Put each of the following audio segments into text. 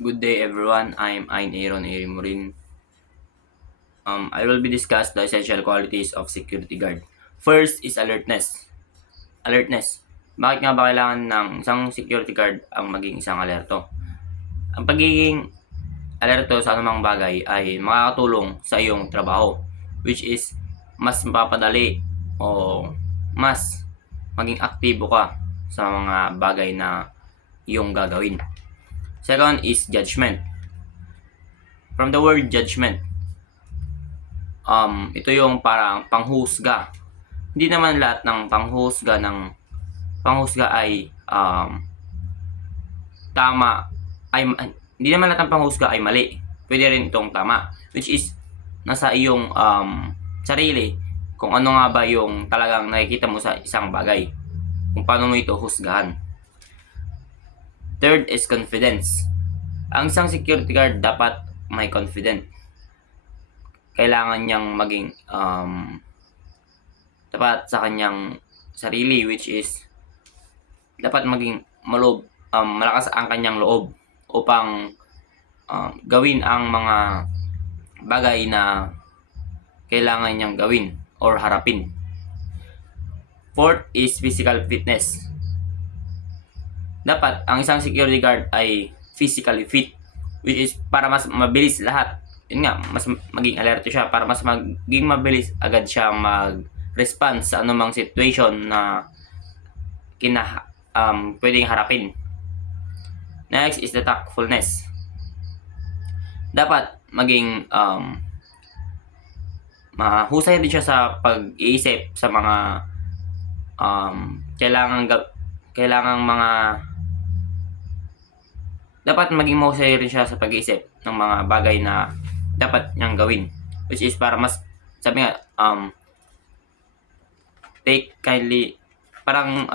Good day everyone, I'm Ain Aaron Morin. I will be discuss the essential qualities of security guard. First is alertness. Alertness. Bakit nga ba kailangan ng isang security guard ang maging isang alerto? Ang pagiging alerto sa anumang bagay ay makakatulong sa iyong trabaho, which is mas mapapadali o mas maging aktibo ka sa mga bagay na iyong gagawin. Second is judgment. From the word judgment, ito yung parang panghusga. Hindi naman lahat ng panghusga ay tama, hindi naman lahat ng panghusga ay mali. Pwede rin itong tama, which is nasa iyong sarili kung ano nga ba yung talagang nakikita mo sa isang bagay, kung paano mo ito husgahan. Third is confidence. Ang isang security guard dapat may confident. Kailangan niyang maging tapat sa kanyang sarili, which is dapat maging malakas ang kanyang loob upang gawin ang mga bagay na kailangan niyang gawin or harapin. Fourth is physical fitness. Dapat ang isang security guard ay physically fit, which is para mas mabilis lahat. Yun nga, mas maging alerto siya para mas maging mabilis agad siya mag-respond sa anumang situation na pwedeng harapin. Next is the tactfulness. Dapat maging mahusay din siya sa pag-iisip sa mga dapat maging mahusay rin siya sa pag-iisip ng mga bagay na dapat niyang gawin, which is para mas, sabi nga, take kindly, parang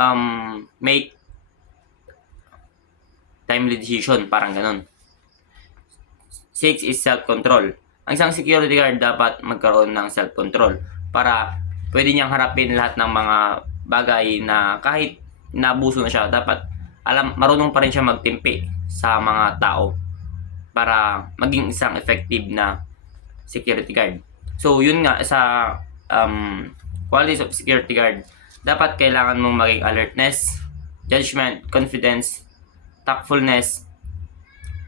make timely decision, parang ganun. 6 is self-control. Ang isang security guard dapat magkaroon ng self-control para pwede niyang harapin lahat ng mga bagay na kahit naabuso na siya, dapat marunong pa rin siya magtimpi sa mga tao para maging isang effective na security guard. So yun nga, sa qualities of security guard, dapat kailangan mong maging alertness, judgment, confidence, tactfulness,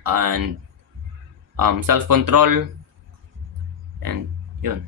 and self-control, and yun.